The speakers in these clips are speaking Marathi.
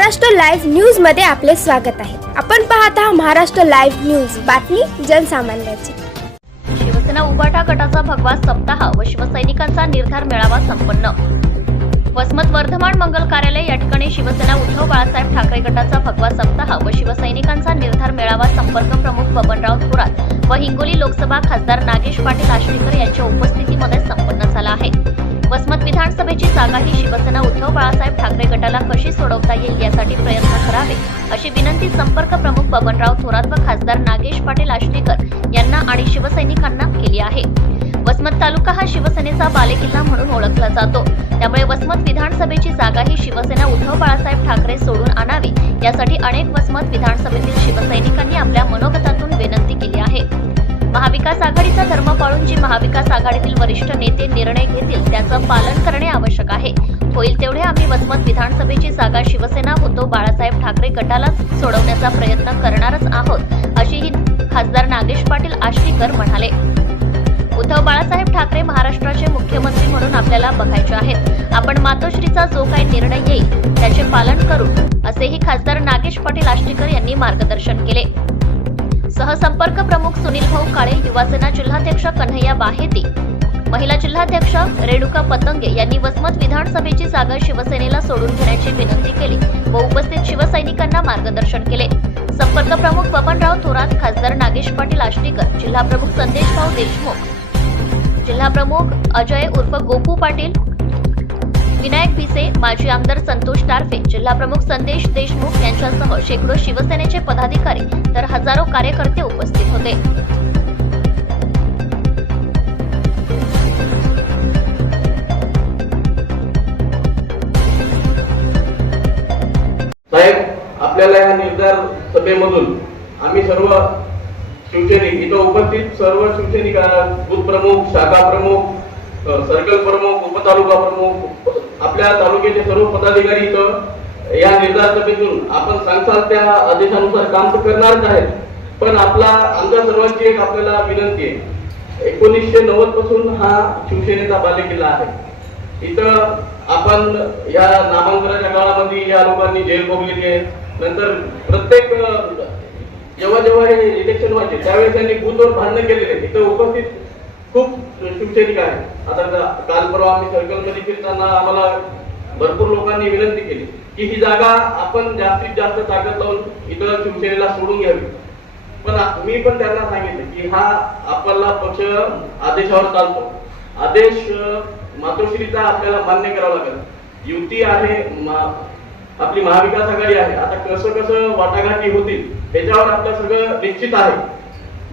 महाराष्ट्र लाईव्ह न्यूजमध्ये आपले स्वागत आहे. आपण पाहत आहात महाराष्ट्र लाईव्ह न्यूज. बातमी जनसामान्याची. शिवसेना उभाटा गटाचा भगवा सप्ताह व शिवसैनिकांचा निर्धार मेळावा संपन्न. वसमत वर्धमान मंगल कार्यालय या ठिकाणी शिवसेना उद्धव बाळासाहेब ठाकरे गटाचा भगवा सप्ताह व शिवसैनिकांचा निर्धार मेळावा संपर्क प्रमुख बबनराव थोरात व हिंगोली लोकसभा खासदार नागेश पाटील आष्टीकर यांच्या उपस्थितीत शिवसेना उद्धव बाळासाहेब ठाकरे गटाला कशी सोडवता येईल यासाठी प्रयत्न करावे अशी विनंती संपर्क प्रमुख बबनराव थोरात व खासदार नागेश पाटील आष्टेकर यांना आणि शिवसैनिकांना केली आहे. वसमत तालुका हा शिवसेनेचा बालेकिल्ला म्हणून ओळखला जातो. त्यामुळे वसमत विधानसभेची जागा ही शिवसेना उद्धव बाळासाहेब ठाकरे सोडून आणावी यासाठी अनेक वसमत विधानसभेतील शिवसैनिकांनी आपल्या मनोगतातून विनंती महाविकास आघाडीचा धर्म पाळून जी महाविकास आघाडीतील वरिष्ठ नेते निर्णय घेतील त्याचं पालन करणे आवश्यक आहे. होईल तेवढे आम्ही वसमत विधानसभेची जागा शिवसेना उद्धव बाळासाहेब ठाकरे गटालाच सोडवण्याचा प्रयत्न करणारच आहोत अशीही खासदार नागेश पाटील आष्टीकर म्हणाले. उद्धव बाळासाहेब ठाकरे महाराष्ट्राचे मुख्यमंत्री म्हणून आपल्याला बघायचे आहेत. आपण मातोश्रीचा जो काही निर्णय येईल त्याचे पालन करू असेही खासदार नागेश पाटील आष्टीकर यांनी मार्गदर्शन केले. सहसंपर्क प्रमुख सुनील भाऊ काळे युवासेना जिल्हाध्यक्ष कन्हैया बाहेती महिला जिल्हाध्यक्ष रेणुका पतंगे यांनी वसमत विधानसभेची जागा शिवसेनेला सोडून घेण्याची विनंती केली व उपस्थित शिवसैनिकांना मार्गदर्शन केले. संपर्क प्रमुख बबनराव थोरात खासदार नागेश पाटील आष्टीकर जिल्हा प्रमुख देशमुख जिल्हा प्रमुख अजय उर्फ गोपू पाटील फिसे माजी आमदार संतोष टारफे जिल्हा प्रमुख संदेश देशमुख यांच्यासह शेकडो शिवसेनेचे पदाधिकारी तर हजारो कार्यकर्ते उपस्थित होते. साहेब आपल्याला या निर्धार सभेमधून आम्ही सर्व शिवसैनिक इथं उपस्थित सर्व शिवसैनिक बूथ प्रमुख शाखा प्रमुख सर्कल प्रमुख उपतालुका प्रमुख आपल्या तालुक्याचे सर्व पदाधिकारी इथं या निर्धार सभेतून आपण सांगसाल त्या आदेशानुसार काम तर करणारच आहेत. पण आपला आमच्या सर्वांची एक आपल्याला विनंती आहे. एकोणीसशे नव्वदपासून हा शिवसेनेचा बालेकिल्ला आहे. इथं आपण या नामांतराच्या काळामध्ये या लोकांनी जेल भोगलेली आहे. नंतर प्रत्येक जेव्हा जेव्हा हे इलेक्शन व्हायचे त्यावेळेस त्यांनी बूथवर भांडणं केलेले इथं उपस्थित खूप शिवसैनिक आहे. आता काल परवा आम्ही सर्कलमध्ये फिरताना आम्हाला भरपूर लोकांनी विनंती केली की ही जागा आपण जास्तीत जास्त ताकद लावून इथं शिवसेनेला सोडून घ्यावी. पण मी पण त्यांना सांगितलं की हा आपला पक्ष आदेशावर चालतो. आदेश मातोश्रीचा आपल्याला मान्य करावा लागेल. युती आहे आपली महाविकास आघाडी आहे. आता कसं कसं वाटाघाटी होतील त्याच्यावर आपलं सगळं निश्चित आहे.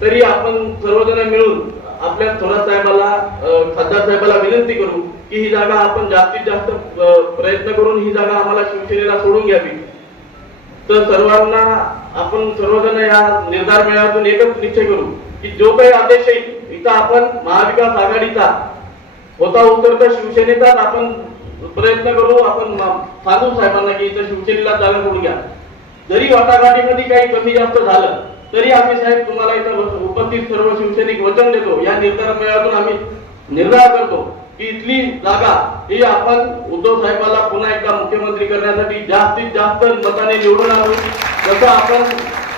तरी आपण सर्वजण मिळून आपल्या थोरात साहेबाला खासदार साहेबाला विनंती करू की ही जागा आपण जास्तीत जास्त प्रयत्न करून ही जागा आम्हाला शिवसेनेला सोडून घ्यावी. तर सर्वांना आपण सर्वजण या निर्धार मेळाव्यातून एकच निश्चय करू की जो काही आदेश येईल इथं आपण महाविकास आघाडीचा होता उतरता शिवसेनेचाच आपण प्रयत्न करू आपण सांगू साहेबांना की इथं शिवसेनेला जागा सोडून घ्या. जरी वाटाघाटीमध्ये काही कमी जास्त झालं तरी आम्ही साहेब तुम्हाला इथं उपस्थित सर्व शिवसैनिक वचन देतो. या निर्धार मेळाव्यातून आम्ही निर्धार करतो की इथली जागा ही आपण उद्धव साहेबाला पुन्हा एकदा मुख्यमंत्री करण्यासाठी जास्तीत जास्त मताने निवडून आणू. जसं आपण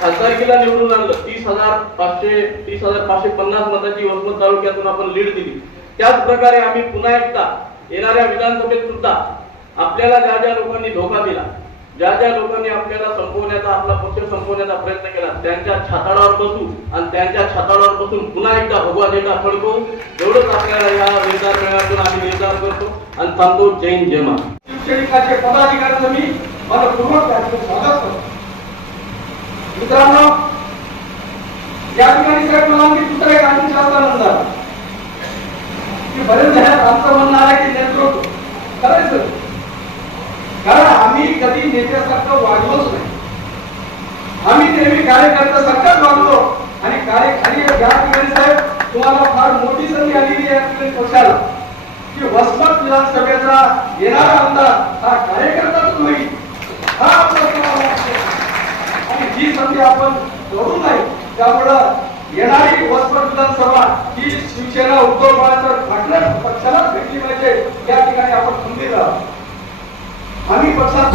खासदारकीला निवडून आणलं तीस हजार पाचशे तीस हजार पाचशे पन्नास मताची वसमत तालुक्यातून आपण लीड दिली. त्याच प्रकारे आम्ही पुन्हा एकदा येणाऱ्या विधानसभेत सुद्धा आपल्याला ज्या ज्या लोकांनी धोका दिला ज्या ज्या लोकांनी आपल्याला संपवण्याचा आपला पक्ष संपवण्याचा प्रयत्न केला त्यांच्या छाताळावर बसू आणि त्यांच्या छाताळावर बसून पुन्हा एकदा भगवा झेंडा फडकवू एवढंच आपल्याला या निर्धार मेळातून आम्ही निर्धार करतो. आणि थांबतो जैन जय शिवसैनिकाचे पदाधिकाऱ्यांना मी मनपूर्वक त्यांचं स्वागत करतो. मित्रांनो या ठिकाणी साहेब मला आणखी दुसरा एक आणखी जास्त आनंद झाला की बरेच जणात आमचं म्हणणं आहे की नेतृत्व. करायचं कधी नेत्यासारखं वागलोच नाही. आम्ही नेहमी कार्यकर्त्यासारखाच वागलो आणि कार्यकारी या ठिकाणी साहेब तुम्हाला फार मोठी संधी आलेली आहे पक्षाला. की वसमत विधानसभेचा येणारा आमदार हा कार्यकर्ताच होईल हा आणि जी संधी आपण करू नाही त्यामुळं येणारी वसमत विधानसभा ही शिवसेना उद्धव बाळासाहेब ठाकरे पक्षालाच भेटली पाहिजे. या ठिकाणी आपण खंबीर आहोत आम्ही पक्षात